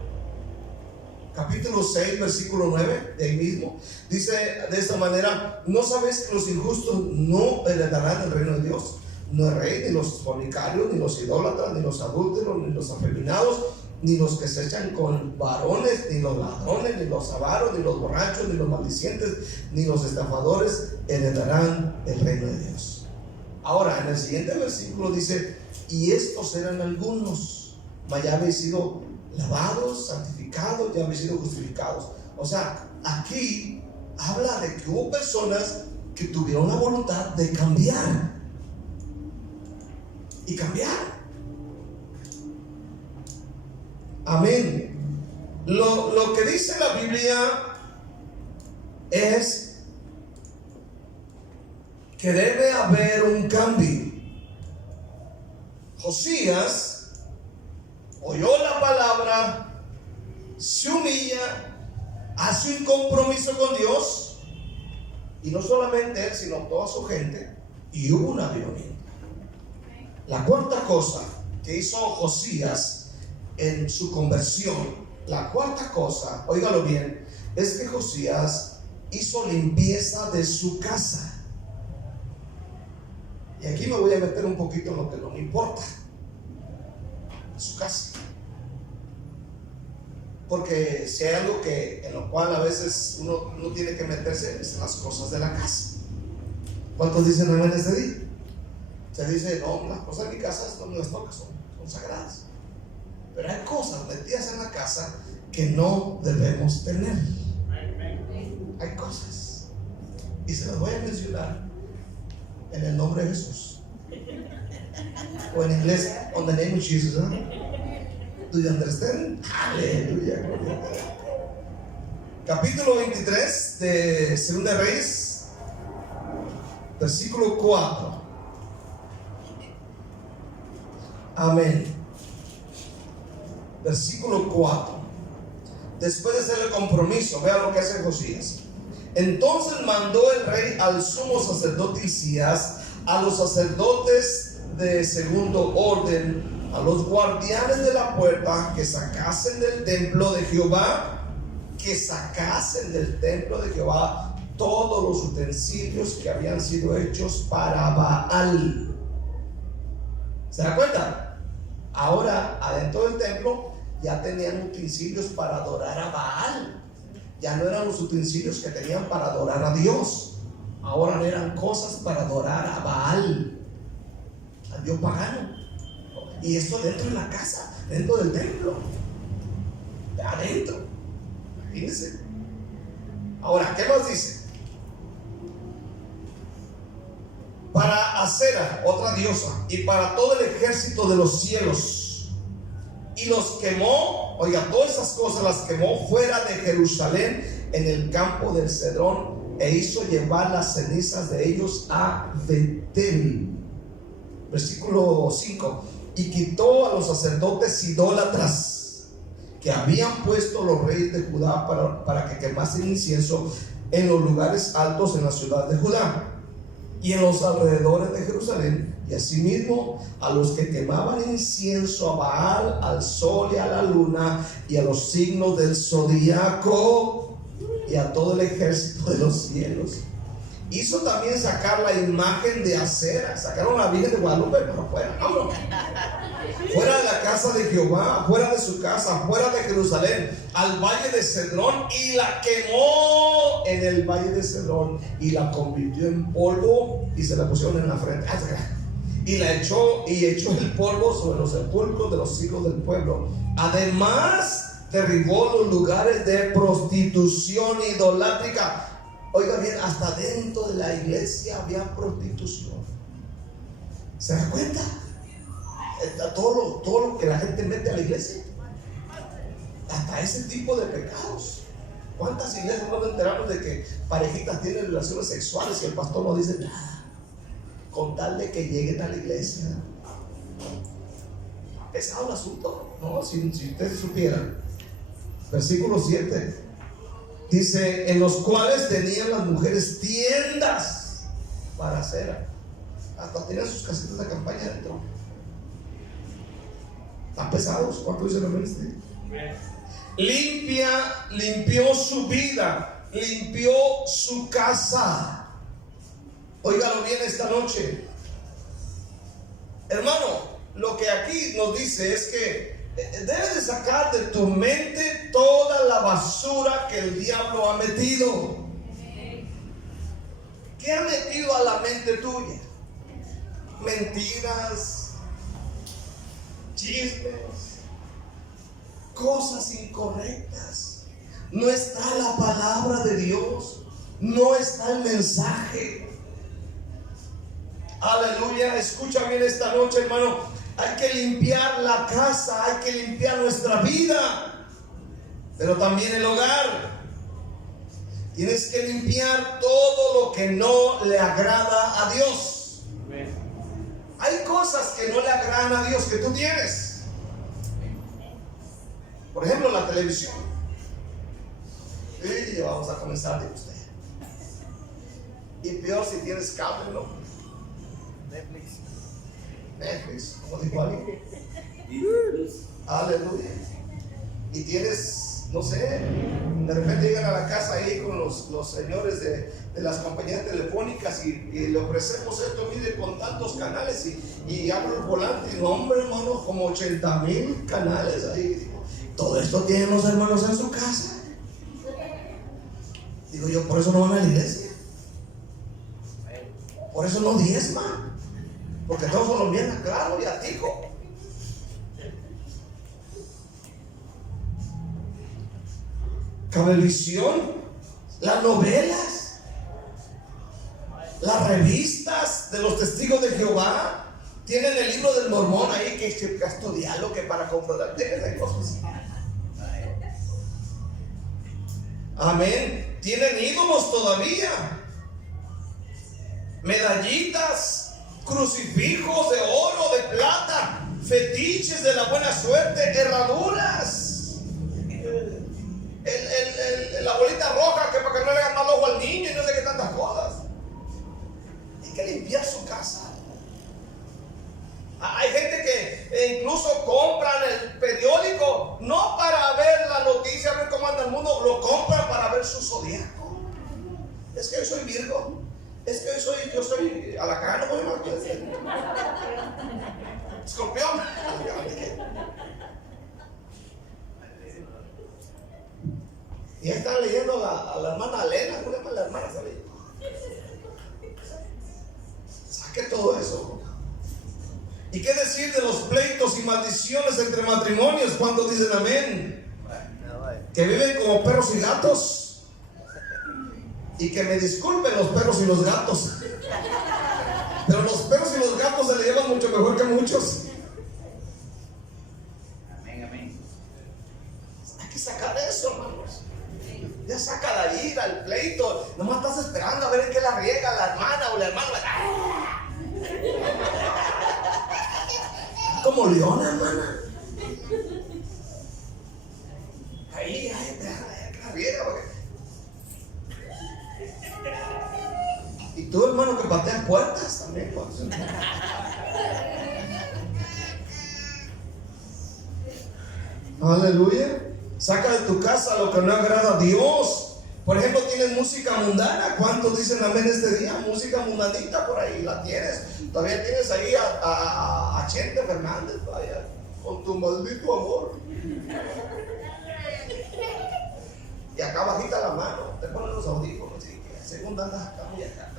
capítulo 6, versículo 9, de ahí mismo, dice de esta manera: ¿no sabéis que los injustos no heredarán el reino de Dios? No el rey, ni los fornicarios, ni los idólatras, ni los adúlteros, ni los afeminados, ni los que se echan con varones, ni los ladrones, ni los avaros, ni los borrachos, ni los maldicientes, ni los estafadores heredarán el reino de Dios. Ahora, en el siguiente versículo dice: y estos eran algunos, mas ya habéis sido lavados, santificados, ya habéis sido justificados. O sea, aquí habla de que hubo personas que tuvieron la voluntad de cambiar y cambiar. Amén. Lo que dice la Biblia es que debe haber un cambio. Josías oyó la palabra, se humilla, hace un compromiso con Dios, y no solamente él, sino toda su gente, y hubo un avivamiento. La cuarta cosa que hizo Josías en su conversión, la cuarta cosa, óigalo bien, es que Josías hizo limpieza de su casa. Y aquí me voy a meter un poquito en lo que no me importa, su casa. Porque si hay algo en lo cual a veces uno tiene que meterse, es en las cosas de la casa. ¿Cuántos dicen amén este día? Se dice: no, las cosas de mi casa no me las toca, son sagradas. Pero hay cosas metidas en la casa que no debemos tener. Hay cosas, y se las voy a mencionar en el nombre de Jesús, o en inglés, on the name of Jesus, ¿no? Do you understand? Aleluya. Capítulo 23 de Segunda de Reyes, versículo 4. Amén. Versículo 4. Después de hacer el compromiso, vea lo que hace Josías. Entonces mandó el rey al sumo sacerdote Hilcías, a los sacerdotes de segundo orden, a los guardianes de la puerta, que sacasen del templo de Jehová, todos los utensilios que habían sido hechos para Baal. ¿Se da cuenta? Ahora, adentro del templo ya tenían utensilios para adorar a Baal. Ya no eran los utensilios que tenían para adorar a Dios. Ahora eran cosas para adorar a Baal, al Dios pagano. Y esto dentro de la casa, dentro del templo, adentro. Imagínense. Ahora, ¿qué más dice? Para Acera, otra diosa, y para todo el ejército de los cielos. Y los quemó, oiga, todas esas cosas las quemó fuera de Jerusalén, en el campo del Cedrón, e hizo llevar las cenizas de ellos a Betel. Versículo 5. Y quitó a los sacerdotes idólatras que habían puesto los reyes de Judá para que quemasen incienso en los lugares altos en la ciudad de Judá y en los alrededores de Jerusalén, y asimismo a los que quemaban incienso a Baal, al sol y a la luna, y a los signos del zodiaco, y a todo el ejército de los cielos. Hizo también sacar la imagen de Acera. Sacaron la Virgen de Guadalupe, pero fuera, vámonos. Fuera de la casa de Jehová, fuera de su casa, fuera de Jerusalén, al valle de Cedrón, y la quemó en el valle de Cedrón, y la convirtió en polvo, y se la pusieron en la frente, y la echó el polvo sobre los sepulcros de los hijos del pueblo. Además, derribó los lugares de prostitución idolátrica. Oiga bien, hasta dentro de la iglesia había prostitución. ¿Se da cuenta? Todo lo que la gente mete a la iglesia, hasta ese tipo de pecados. ¿Cuántas iglesias nos enteramos de que parejitas tienen relaciones sexuales y el pastor no dice nada, con tal de que lleguen a la iglesia? Pesado el asunto, ¿no? Si ustedes supieran. Versículo 7 dice: en los cuales tenían las mujeres tiendas para Acera. Hasta tenían sus casitas de campaña dentro. ¿Están pesados? ¿Cuánto dicen amén? limpió su vida, limpió su casa. Óigalo bien esta noche. Hermano, lo que aquí nos dice es que debes de sacar de tu mente toda la basura que el diablo ha metido. ¿Qué ha metido a la mente tuya? Mentiras, chismes, cosas incorrectas. No está la palabra de Dios, no está el mensaje. Aleluya, escucha bien esta noche, hermano. Hay que limpiar la casa, hay que limpiar nuestra vida, pero también el hogar. Tienes que limpiar todo lo que no le agrada a Dios. Hay cosas que no le agradan a Dios que tú tienes. Por ejemplo, la televisión. Y vamos a comenzar de usted. Y peor si tienes cable, ¿no? Netflix, como dijo alguien. Aleluya. Y tienes, no sé, de repente llegan a la casa ahí con los señores de las compañías telefónicas y le ofrecemos esto, mire, con tantos canales y abro el volante y no, hombre, hermano, como 80,000 canales ahí. Todo esto tienen los hermanos en su casa. Digo yo, por eso no van a la iglesia, por eso no diezman, porque todos son los bien claro y atico. Cablevisión, las novelas, las revistas de los testigos de Jehová, tienen el libro del Mormón ahí que estudiarlo, que para comprobar de cosas. Amén. Tienen ídolos todavía, medallitas, crucifijos de oro, de plata, fetiches de la buena suerte, herraduras, la bolita roja que para que no le hagan mal ojo al niño y no sé qué tantas cosas. Hay que limpiar su casa. Hay gente que incluso compran el periódico no para ver la noticia, ver cómo anda el mundo, lo compran para ver su zodiaco. Es que yo soy Virgo, es que yo soy alacrán, ¿no? Escorpión. Y están leyendo a la hermana Elena, ¿cómo se llama la hermana? Saque todo eso. ¿Y qué decir de los pleitos y maldiciones entre matrimonios? ¿Cuántos dicen amén? Que viven como perros y gatos. Y que me disculpen los perros y los gatos, pero los perros y los gatos se le llevan mucho mejor que muchos. Amén. Hay que sacar eso, hermanos. Ya saca la ira, el pleito. Nomás estás esperando a ver en qué la riega la hermana o la hermana. Como leona, hermana. Ahí la riega. Y tú, hermano, que pateas puertas también. Aleluya. Saca de tu casa lo que no agrada a Dios. Por ejemplo, tienes música mundana. ¿Cuántos dicen amén este día? Música mundanita por ahí la tienes. Todavía tienes ahí a Chente Fernández todavía, con tu maldito amor. Y acá bajita la mano, te ponen los audífonos y según andas acá muy acá.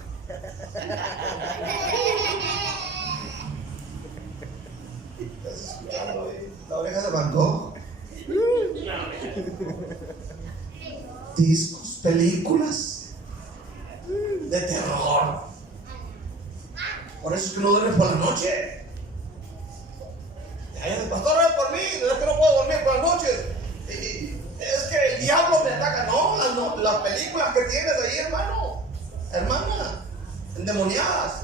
Estás escuchando la oreja de Van Gogh. Discos, películas de terror. Por eso es que no duermes por la noche. El pastor ora por mí, no es que no puedo dormir por las noches. Es que el diablo me ataca. No, las películas que tienes ahí, hermana, endemoniadas.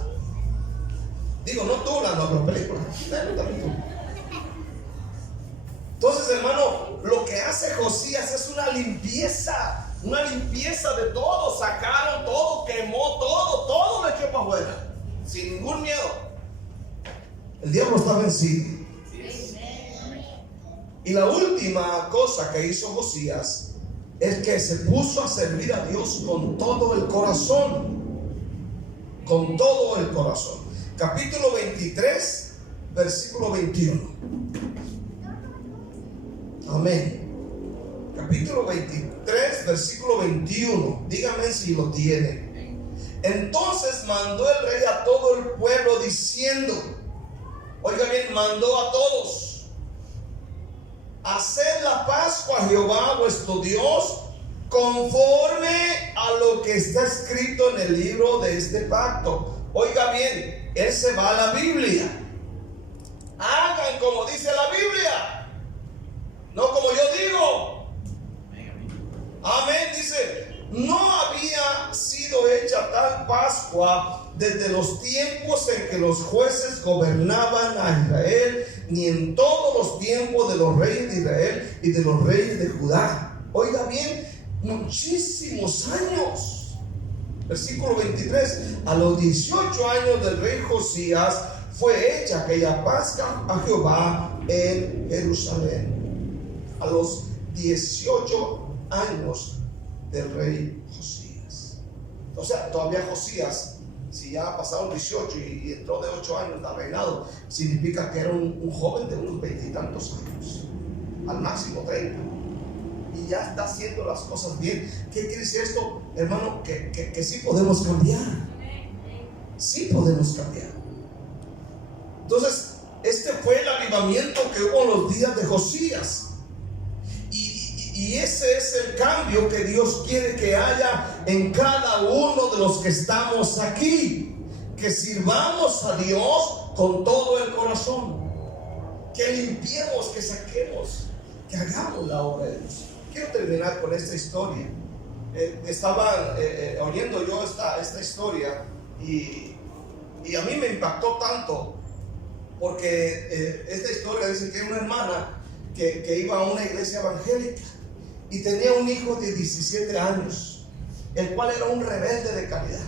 Digo, no tú, las películas. También tú. Entonces, hermano, lo que hace Josías es una limpieza de todo. Sacaron todo, quemó todo lo echó para afuera, sin ningún miedo. El diablo está vencido. Y la última cosa que hizo Josías es que se puso a servir a Dios con todo el corazón. Con todo el corazón. Capítulo 23, versículo 21. Amén. Capítulo 23, versículo 21. Dígame si lo tiene. Entonces mandó el rey a todo el pueblo diciendo, oiga bien, mandó a todos: haced la Pascua a Jehová vuestro Dios conforme a lo que está escrito en el libro de este pacto. Oiga bien, él se va a la Biblia. Hagan como dice la Biblia, no como yo digo. Amén. Dice, no había sido hecha tal Pascua desde los tiempos en que los jueces gobernaban a Israel, ni en todos los tiempos de los reyes de Israel y de los reyes de Judá. Oiga bien, muchísimos años. Versículo 23. A los 18 años del rey Josías fue hecha aquella Pascua a Jehová en Jerusalén. A los 18 años del rey Josías. O sea, todavía Josías, si ya pasaron 18 y entró de 8 años al reinado, significa que era un joven de unos 20 y tantos años, al máximo 30. Y ya está haciendo las cosas bien. ¿Qué quiere decir esto, hermano? Que sí podemos cambiar. Sí podemos cambiar. Entonces, este fue el avivamiento que hubo en los días de Josías. Y ese es el cambio que Dios quiere que haya en cada uno de los que estamos aquí. Que sirvamos a Dios con todo el corazón. Que limpiemos, que saquemos, que hagamos la obra de Dios. Quiero terminar con esta historia. Estaba oyendo yo esta historia y a mí me impactó tanto, porque esta historia dice que una hermana que iba a una iglesia evangélica y tenía un hijo de 17 años, el cual era un rebelde de calidad.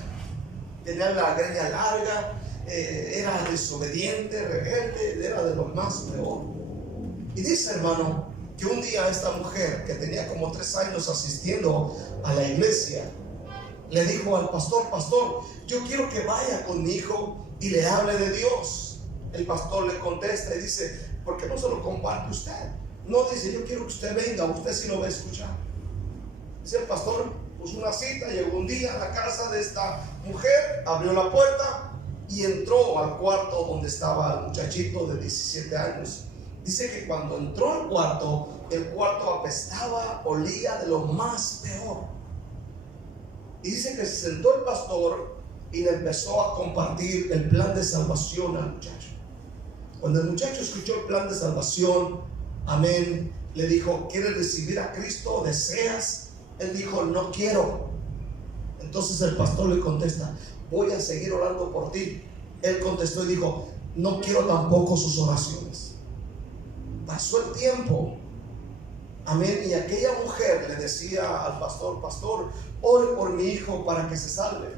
Tenía la greña larga, era desobediente, rebelde, era de lo más peor. Y dice, hermano, que un día esta mujer, que tenía como 3 años asistiendo a la iglesia, le dijo al pastor: pastor, yo quiero que vaya con mi hijo y le hable de Dios. El pastor le contesta y dice: ¿por qué no se lo comparte usted? No, dice, yo quiero que usted venga, usted sí lo va a escuchar. Dice, el pastor puso una cita, llegó un día a la casa de esta mujer, abrió la puerta y entró al cuarto donde estaba el muchachito de 17 años. Dice que cuando entró al cuarto, el cuarto apestaba, olía de lo más peor. Y dice que se sentó el pastor y le empezó a compartir el plan de salvación al muchacho. Cuando el muchacho escuchó el plan de salvación, amén, le dijo: ¿quieres recibir a Cristo? ¿Deseas? Él dijo: no quiero. Entonces el pastor le contesta: voy a seguir orando por ti. Él contestó y dijo: no quiero tampoco sus oraciones. Pasó el tiempo, amén, y aquella mujer le decía al pastor: pastor, ore por mi hijo para que se salve.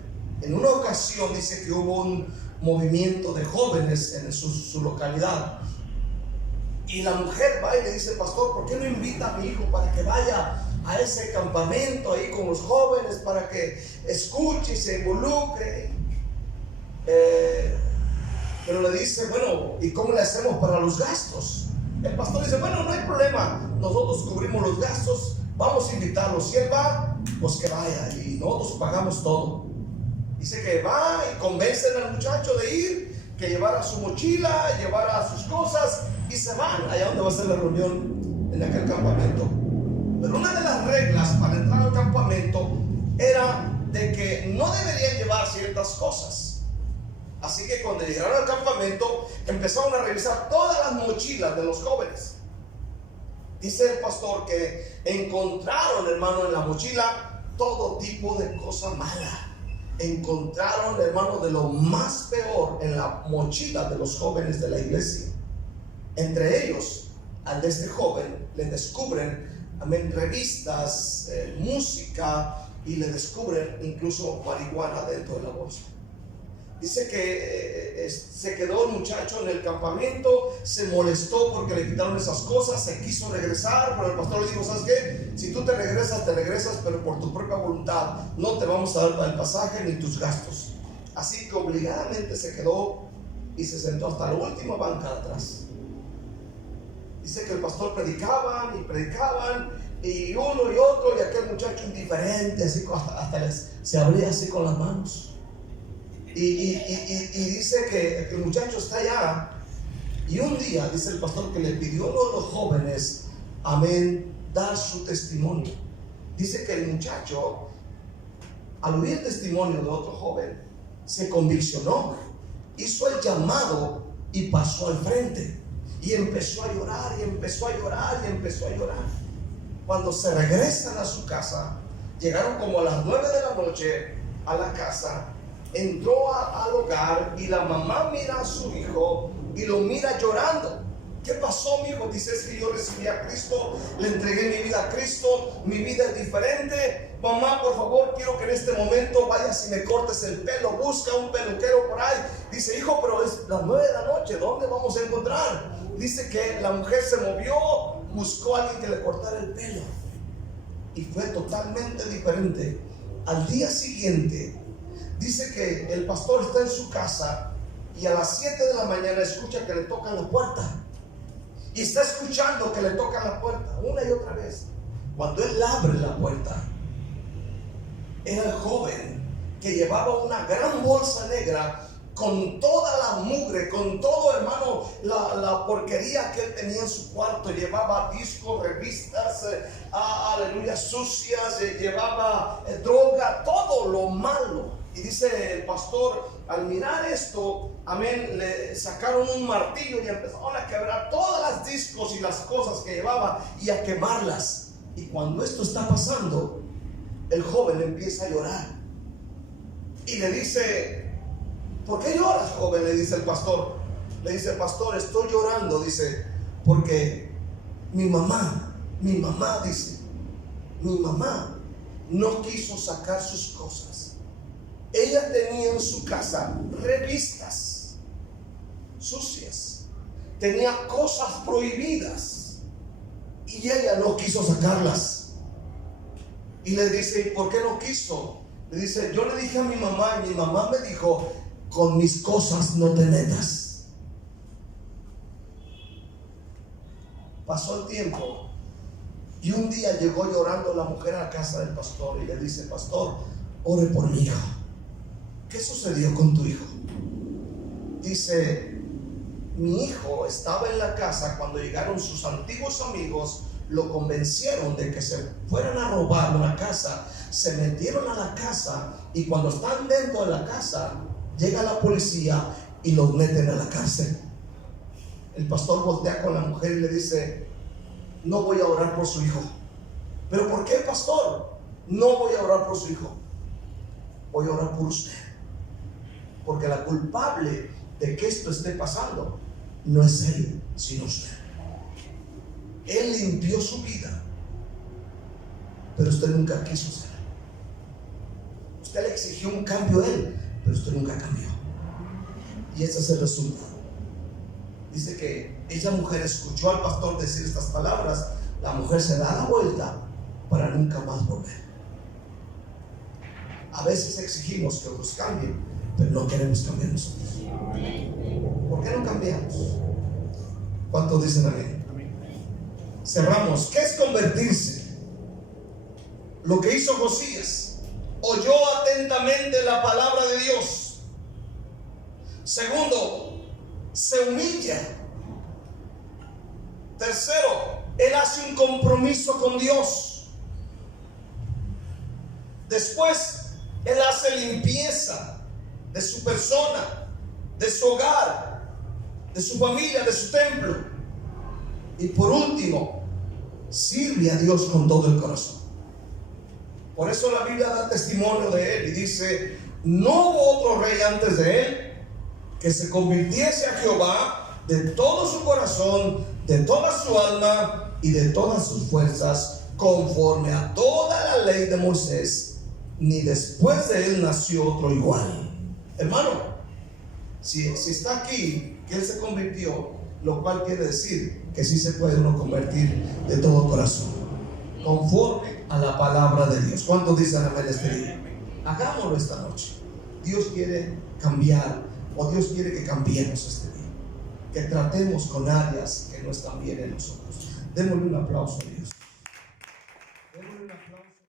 En una ocasión dice que hubo un movimiento de jóvenes en su localidad, y la mujer va y le dice: pastor, ¿por qué no invita a mi hijo para que vaya a ese campamento ahí con los jóvenes, para que escuche y se involucre? Pero le dice: bueno, ¿y cómo le hacemos para los gastos? El pastor dice: bueno, no hay problema, nosotros cubrimos los gastos, vamos a invitarlo. Si él va, pues que vaya y nosotros pagamos todo. Dice que va y convencen al muchacho de ir, que llevara su mochila, llevara sus cosas, y se van allá donde va a ser la reunión, en aquel campamento. Pero una de las reglas para entrar al campamento era de que no deberían llevar ciertas cosas. Así que cuando llegaron al campamento, empezaron a revisar todas las mochilas de los jóvenes. Dice el pastor que encontraron, hermano, en la mochila todo tipo de cosa mala. Encontraron, hermano, de lo más peor en la mochila de los jóvenes de la iglesia. Entre ellos, al de este joven, le descubren, amén, revistas, música, y le descubren incluso marihuana dentro de la bolsa. Dice que se quedó el muchacho en el campamento, se molestó porque le quitaron esas cosas, se quiso regresar, pero el pastor le dijo: ¿sabes qué? Si tú te regresas, pero por tu propia voluntad, no te vamos a dar el pasaje ni tus gastos. Así que obligadamente se quedó y se sentó hasta la última banca de atrás. Dice que el pastor predicaban y uno y otro, y aquel muchacho indiferente, así hasta se abría así con las manos. Y dice que el muchacho está allá, y un día dice el pastor que le pidió a uno de los jóvenes, amén, dar su testimonio. Dice que el muchacho, al oír el testimonio de otro joven, se conviccionó, hizo el llamado y pasó al frente y empezó a llorar y empezó a llorar y empezó a llorar. Cuando se regresan a su casa, llegaron como a las 9 de la noche a la casa. Entró al hogar y la mamá mira a su hijo y lo mira llorando. ¿Qué pasó, mi hijo? Dice: es que yo recibí a Cristo, le entregué mi vida a Cristo, mi vida es diferente. Mamá, por favor, quiero que en este momento vayas y me cortes el pelo, busca un peluquero por ahí. Dice: hijo, pero es las 9 de la noche, ¿dónde vamos a encontrar? Dice que la mujer se movió, buscó a alguien que le cortara el pelo, y fue totalmente diferente. Al día siguiente, dice que el pastor está en su casa y a las 7 de la mañana escucha que le tocan la puerta. Y está escuchando que le tocan la puerta una y otra vez. Cuando él abre la puerta, era el joven que llevaba una gran bolsa negra con toda la mugre, con todo, hermano, la porquería que él tenía en su cuarto. Llevaba discos, revistas, aleluya, sucias, llevaba droga, todo lo malo. Y dice el pastor, al mirar esto, amén, le sacaron un martillo y empezaron a quebrar todas las discos y las cosas que llevaba y a quemarlas. Y cuando esto está pasando, el joven empieza a llorar y le dice: ¿por qué lloras, joven? Le dice el pastor. Le dice: pastor, estoy llorando, dice, porque mi mamá, dice, mi mamá no quiso sacar sus cosas. Ella tenía en su casa revistas sucias, tenía cosas prohibidas y ella no quiso sacarlas. Y le dice: ¿y por qué no quiso? Le dice: yo le dije a mi mamá y mi mamá me dijo: con mis cosas no te metas. Pasó el tiempo y un día llegó llorando la mujer a la casa del pastor y le dice: pastor, ore por mi hijo. ¿Qué sucedió con tu hijo? Dice: mi hijo estaba en la casa cuando llegaron sus antiguos amigos, lo convencieron de que se fueran a robar una casa, se metieron a la casa y cuando están dentro de la casa, llega la policía y los meten a la cárcel. El pastor voltea con la mujer y le dice: no voy a orar por su hijo. ¿Pero por qué, pastor? No voy a orar por su hijo, voy a orar por usted, porque la culpable de que esto esté pasando no es él, sino usted. Él limpió su vida, pero usted nunca quiso ser. Usted le exigió un cambio a él, pero usted nunca cambió. Y ese es el resumen. Dice que esa mujer escuchó al pastor decir estas palabras. La mujer se da la vuelta para nunca más volver. A veces exigimos que otros cambien, pero no queremos cambiar nosotros. ¿Por qué no cambiamos? ¿Cuántos dicen amén? Cerramos. ¿Qué es convertirse? Lo que hizo Josías: oyó atentamente la palabra de Dios. Segundo, se humilla. Tercero, él hace un compromiso con Dios. Después, él hace limpieza de su persona, de su hogar, de su familia, de su templo. Y por último, sirve a Dios con todo el corazón. Por eso la Biblia da testimonio de él y dice: no hubo otro rey antes de él que se convirtiese a Jehová de todo su corazón, de toda su alma y de todas sus fuerzas, conforme a toda la ley de Moisés, ni después de él nació otro igual. Hermano, Si está aquí, que Él se convirtió, lo cual quiere decir que sí se puede uno convertir de todo corazón, conforme a la palabra de Dios. ¿Cuántos dicen amén este día? Hagámoslo esta noche. Dios quiere cambiar, o Dios quiere que cambiemos este día, que tratemos con áreas que no están bien en nosotros. Démosle un aplauso a Dios.